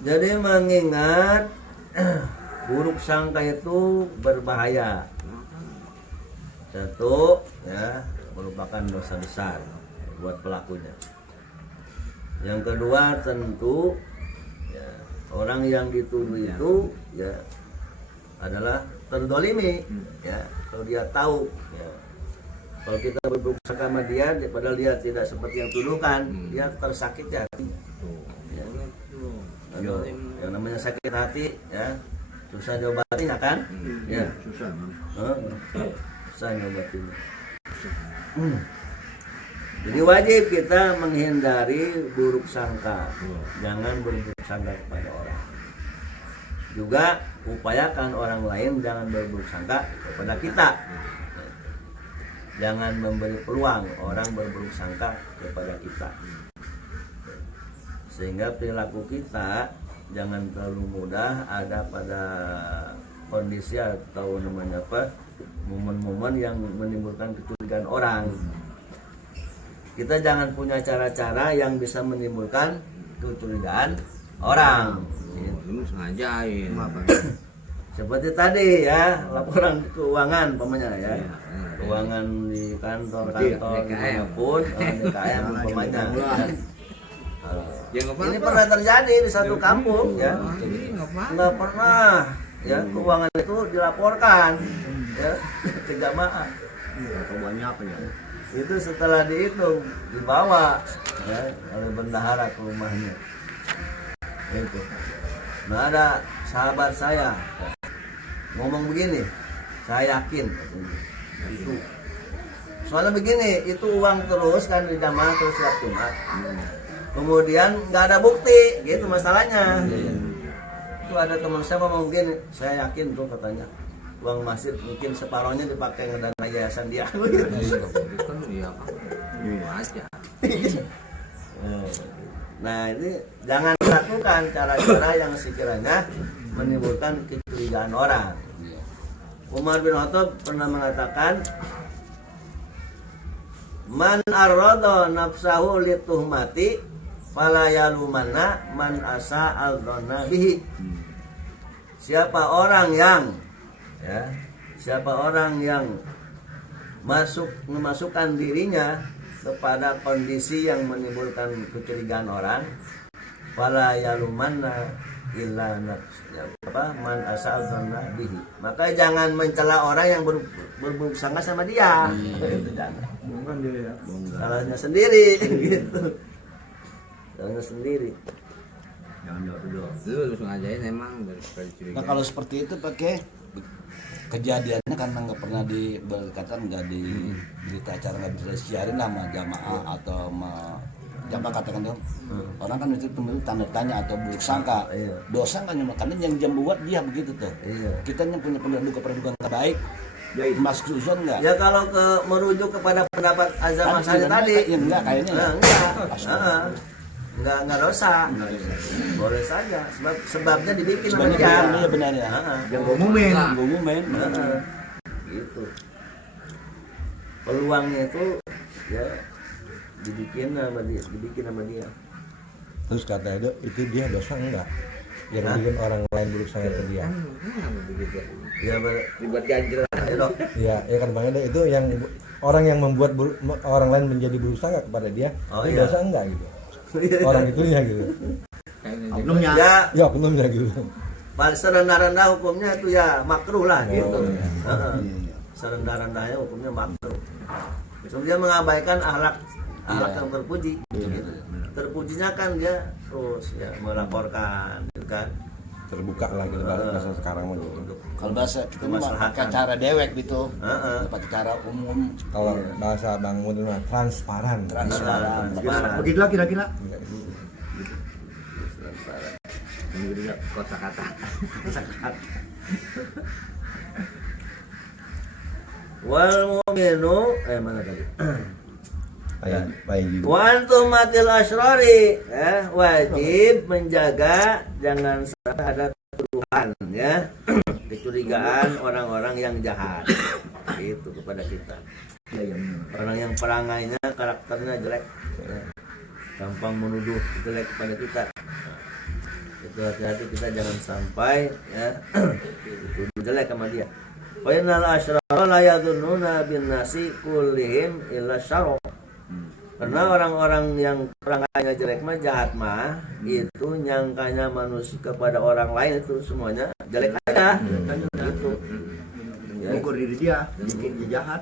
Jadi mengingat buruk sangka itu berbahaya. Satu, ya, merupakan dosa besar buat pelakunya. Yang kedua tentu ya, orang yang dituduh itu ya adalah terdolimi, ya. Kalau dia tahu, ya, kalau kita berburuk sangka sama dia, padahal dia tidak seperti yang tuduhkan, dia tersakiti hati. Ya. Aduh, yang namanya sakit hati, ya, susah diobatinya kan? Ya, susah. Susah diobatinya. Jadi wajib kita menghindari buruk sangka, jangan berburuk sangka kepada orang. Juga upayakan orang lain jangan berburuk sangka kepada kita. Jangan memberi peluang orang berburuk sangka kepada kita. Sehingga perilaku kita jangan terlalu mudah ada pada kondisi atau namanya apa, momen-momen yang menimbulkan kecurigaan orang. Kita jangan punya cara-cara yang bisa menimbulkan kecurigaan orang. Ini sengajain. Seperti tadi ya, laporan keuangan pamannya ya. Keuangan di kantor maupun DKM pamannya. Ini pernah terjadi di satu kampung ya. Nggak pernah ya keuangan itu dilaporkan ya ke jamaah. Banyak ya. Itu setelah dihitung dibawa ya oleh bendahara ke rumahnya. Itu. Nah ada sahabat saya ngomong begini, saya yakin itu. Soalnya begini, itu uang terus kan di jamaah terus setiap Jumat. Kemudian nggak ada bukti, gitu masalahnya. Itu ada teman saya ngomong begini, saya yakin tuh katanya uang masjid mungkin separohnya dipakai ngedana yayasan dia. Nah ini jangan lakukan cara-cara yang sekiranya menimbulkan kecurigaan orang. Umar bin Khattab pernah mengatakan, man arrada nafsahu lituhmati fala yalumanna man asa al-dhanna bihi. Siapa orang yang memasukkan dirinya kepada kondisi yang menimbulkan kecurigaan orang, fala yalumanna illa man asal dhanna bihi. Maka jangan mencela orang yang berburuk sangka sama dia. Itu jangan. Salahnya sendiri gitu. Salahnya sendiri. Jangan dulu sengajain emang dari curiga. Nah kalau seperti itu pakai kejadiannya karena nggak pernah berkaitan, nggak di berita acara, nggak bisa disiarin sama jamaah atau jamaah katakan dong, orang kan itu pemilu tanda tanya atau buruk sangka, dosa kan cuma karena yang jam buat dia begitu tuh. Kita yang punya penduga nggak baik, masuk suzon nggak? Ya kalau merujuk kepada pendapat Azam saya tadi, ya enggak kayaknya. Enggak dosa. Boleh saja sebabnya dibikin sama dia. Iya benar ya. Yang ngumumin. Gitu. Peluangnya itu ya dibikin sama dia. Terus kata Edo, itu dia dosa enggak? Yang bikin orang lain buruk sangka ke dia. Ya dibuat ganjel. Ya kan Bang Edo, itu yang orang yang membuat orang lain menjadi buruk sangka kepada dia, itu dosa enggak gitu? Orang itunya gitu. Oknumnya. Ya oknumnya gitu. Serendah-rendah hukumnya itu ya makruh lah gitu. Serendah-rendahnya hukumnya makruh. Dia mengabaikan akhlak yang terpuji. Gitu. Terpujinya kan dia terus ya melaporkan, gitu kan. Terbuka lagi bahasa sekarang gitu. Kalau bahasa kita pakai cara dewek gitu, pakai cara umum. Kalau bahasa Bang Mudin mah transparan. Begitulah kira-kira. Ini kosakata. Wal mu'minu mana tadi? Wantum matil asrori, wajib menjaga jangan sampai ada tuduhan ya, kecurigaan orang-orang yang jahat itu kepada kita. Orang yang perangainya karakternya jelek, gampang menuduh jelek kepada kita. Itu Itu hati-hati kita jangan sampai ya itu jelek sama dia. Wa innal asyrara la yadhunnuna bin nasi kullihim illa syarra. Karena orang-orang yang perangainya jelek mah jahat mah itu nyangkanya manusia kepada orang lain itu semuanya jelek aja. Gitu. Ya. Ukur diri dia, bikin dia jahat.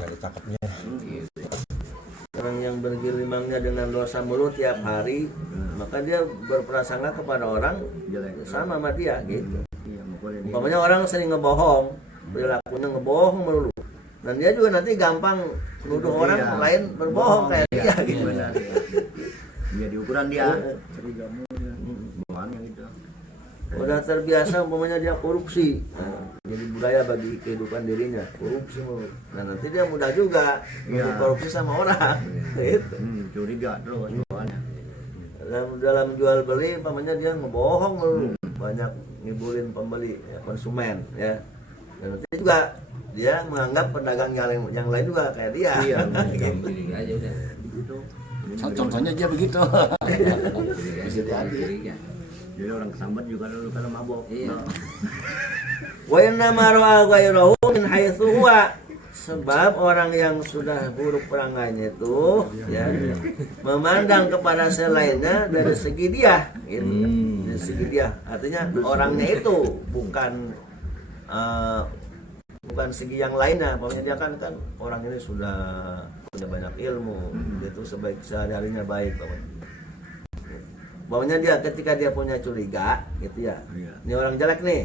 Nggak ada cakepnya. Orang yang bergelimangnya dengan dosa mulut tiap hari, maka dia berprasangka kepada orang Jelek. sama sama dia gitu. Iya, ukur dia. Umpamanya orang sering ngebohong, perilakunya ngebohong melulu. Dan dia juga nanti gampang nuduh orang Iya. lain berbohong kayak Iya, dia gitu. benar. Dia di ukuran dia. Bawaannya gitu. Udah terbiasa umpamanya dia korupsi. Nah, jadi budaya bagi kehidupan dirinya, korupsi mulu. Nah, nanti dia mudah juga Iya. korupsi sama orang. Gitu. Curiga terus bawaannya. Dalam jual beli umpamanya dia ngebohong mulu, banyak ngibulin pembeli ya, konsumen ya. Dan nanti juga dia menganggap pedagang yang lain juga kayak dia. Iya, Gitu. curiga aja udah. Gitu. Contohnya dia begitu. Bisa jadi. Jadi orang kesambat juga dulu kalau mabok. Iya. Wa inna ma ra'a ghayrahu min haitsu huwa. Sebab orang yang sudah buruk perangainya itu ya memandang kepada selainnya dari segi dia gitu. Dari segi dia. Artinya orangnya itu bukan bukan segi yang lainnya. Pokoknya dia kan orang ini sudah punya banyak ilmu, itu sebaik sehari-harinya baik pokoknya. Pokoknya dia ketika dia punya curiga gitu ya. Iya. Ini orang jelek nih.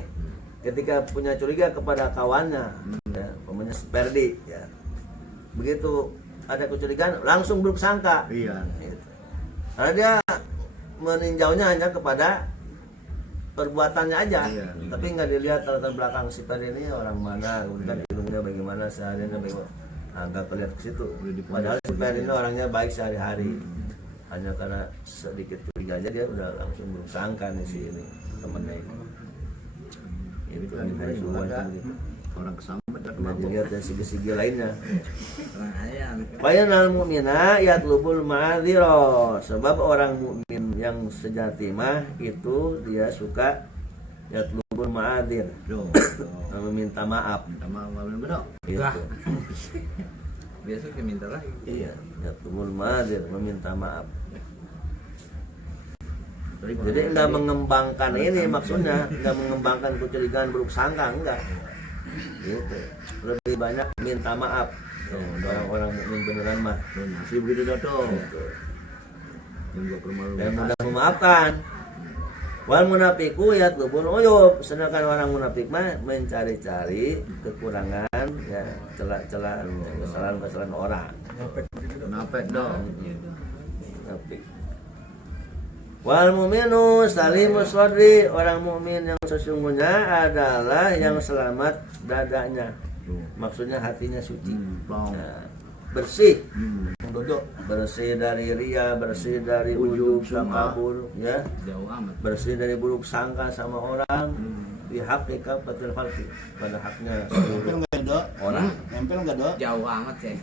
Ketika punya curiga kepada kawannya, ya, pokoknya Perdi ya. Begitu ada kecurigaan langsung berprasangka. Iya. Gitu. Karena dia meninjaunya hanya kepada perbuatannya aja, Iya. tapi nggak dilihat latar belakang si Perdi ini orang mana, kemudian ilmunya bagaimana, sehariannya bagaimana, nggak kelihatan ke situ. Padahal si Perdi ini orangnya baik sehari-hari, hanya karena sedikit curiga aja dia udah langsung bersangka nih si ini temennya ini. Itu kan Orang kesambat kan Nah, mabok. dilihat dari segi-segi lainnya. Ayam. Bayanal mu'mina yatlubul ma'adzira. Sebab orang mukmin yang sejati mah itu dia suka yatlubul ma'adzir, Tuh. meminta maaf. Minta maaf bener. Gitu. Biasa kita minta lagi. Iya, yatlubul ma'adzir, meminta maaf. Jadi enggak mengembangkan ini maksudnya, enggak mengembangkan kecurigaan buruk sangka, enggak. Gitu. Lebih banyak minta maaf. Orang-orang mukmin beneran mah. Masih begitu dah tuh. Yang gua ke rumah lu. Dan mudah memaafkan. Wal munafiku yatlubul uyub. Sedangkan orang munafik mah mencari-cari kekurangan, ya, celah-celah, kesalahan-kesalahan orang. Kenapa dong? Munafik. Wal mu'minu salimus sadri. Orang mukmin yang sesungguhnya adalah yang selamat dadanya. Maksudnya hatinya suci. Plong. Nah, bersih. Duduk. Bersih dari ria, bersih dari ujub, takabur, ya. Jauh amat. Bersih dari buruk sangka sama orang. Di hakika patil halki, pada haknya Nempel seluruh nggak do? orang. Nempel nggak do? Jauh amat sih.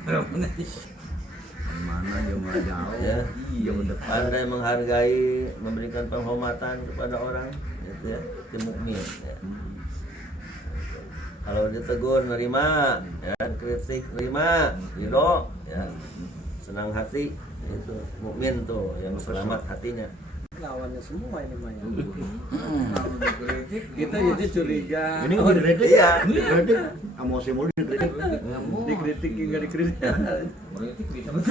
Mana dia mah jauh. Ya. Iya udah. Pandai menghargai, memberikan penghormatan kepada orang, gitu ya. Itu mukmin, ya. Kalau ditegur nerima, ya, kritik nerima, ridho, ya, senang hati, itu mukmin tuh yang selamat hatinya. Lawannya semua ini mah ya. Kita jadi curiga. Ini nggak dikritik. Iya. Dikritik. Emosi mulu dikritik. Dikritik nggak dikritik.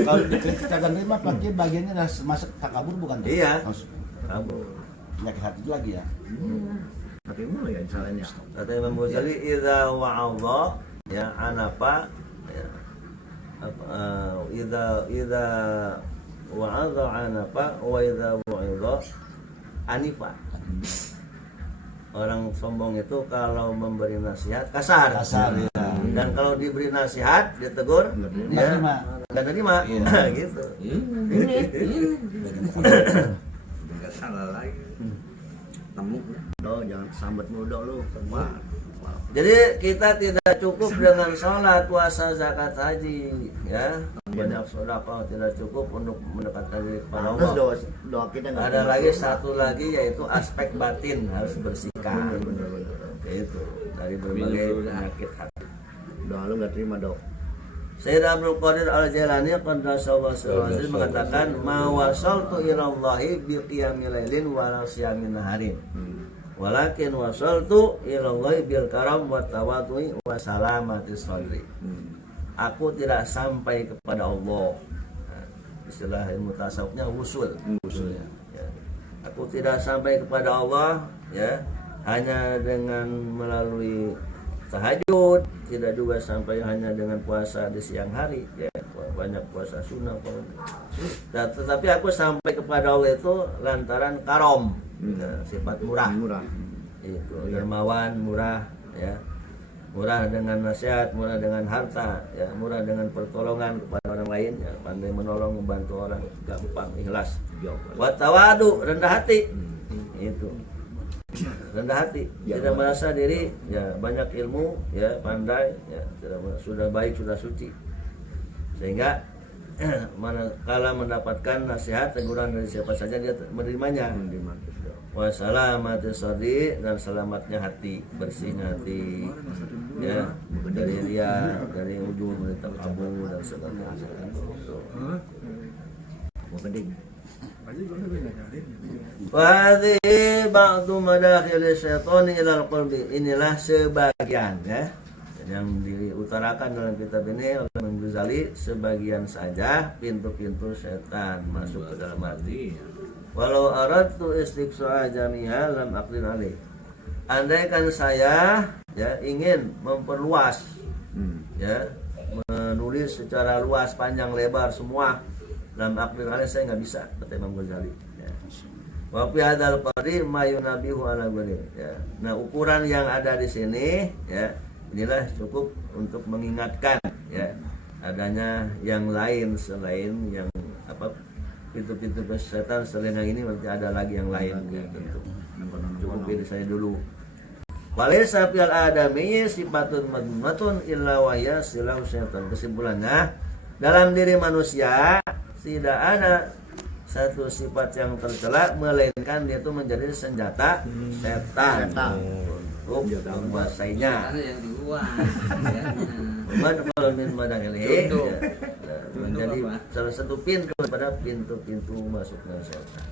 Kalau dikritik kagak nerima, berarti bagiannya adalah masuk takabur bukan? Tuh? Iya. Maksud- Kamu. Penyakit hati itu lagi ya. Tapi mulu ya salahnya. Kata Imam Ghazali, idza wa'adha, ya, anapa, ya, idza wa'adha anapa, wa idza wa'idha anifa. Orang sombong itu kalau memberi nasihat kasar. Kasar ya. Dan kalau diberi nasihat, ditegur, Nggak ya, terima. nggak terima. Iya. Gitu. Enggak salah lagi. Temu. Doh, jangan sambat mulu doh lu. Wah. Jadi kita tidak cukup dengan sholat, puasa, zakat, haji, ya. banyak sedekah tidak cukup untuk mendekatkan diri kepada Terus Allah. doa kita nggak Ada terima. lagi satu lagi yaitu aspek batin harus bersihkan. Bener. Itu dari berbagai penyakit hati. Doa lu nggak terima dok. Sayyid Abdul Qadir Al-Jailani qaddasallahu sirrahu mengatakan ma wasaltu ila Allahi bi qiyamil lailin wa la siyamin naharin. Walakin wasaltu ila Allahi bil karam wa tawadhu'i wa salamati sadri. Aku tidak sampai kepada Allah. Nah, istilah ilmu tasawufnya wusul. Usulnya. Ya. Aku tidak sampai kepada Allah ya hanya dengan melalui tahajud, tidak juga sampai hanya dengan puasa di siang hari ya, banyak puasa sunnah. Nah, tetapi aku sampai kepada Allah itu lantaran karom, ya, sifat murah. Murah. Itu dermawan, murah ya. Murah dengan nasihat, murah dengan harta, ya, murah dengan pertolongan kepada orang lain, ya, pandai menolong, membantu orang, gampang, ikhlas. Wa tawadu, rendah hati. Itu. Rendah hati, tidak merasa diri ya banyak ilmu, ya pandai, ya sudah baik, sudah suci. Sehingga manakala mendapatkan nasihat, teguran dari siapa saja dia menerimanya. Wassalamati sadri, dan selamatnya hati, bersihnya hati ya dari ria, dari ujub, dari takabur dan sebagainya. Mau penting. Wahdi ba'du madakhil syaitani ilal qalbi. Inilah sebagian ya yang diutarakan dalam kitab ini oleh Imam Ghazali, sebagian saja pintu-pintu setan masuk ke dalam hati. Walau aradtu istiqsa'a jami'a lam aqdir alaih. Andaikan saya ya ingin memperluas ya, menulis secara luas panjang lebar semua, lam aqdir alaih, saya nggak bisa, kata Imam Ghazali ya. Wa fi hadzal qadri ma yunabihu ala ghali ya. Nah, ukuran yang ada di sini ya, inilah cukup untuk mengingatkan ya adanya yang lain selain yang apa, pintu-pintu setan selain yang ini, berarti ada lagi yang lain ya, tentu. Cukup ini saya dulu. Walaysa fil adami sifatun madmunatun illa wa hiya silahu syaitan. Kesimpulannya, dalam diri manusia tidak ada satu sifat yang tercela melainkan dia itu menjadi senjata setan untuk menguasainya. Yang di luar. Kalau min madangili menjadi salah satu pintu pada pintu-pintu masuknya setan.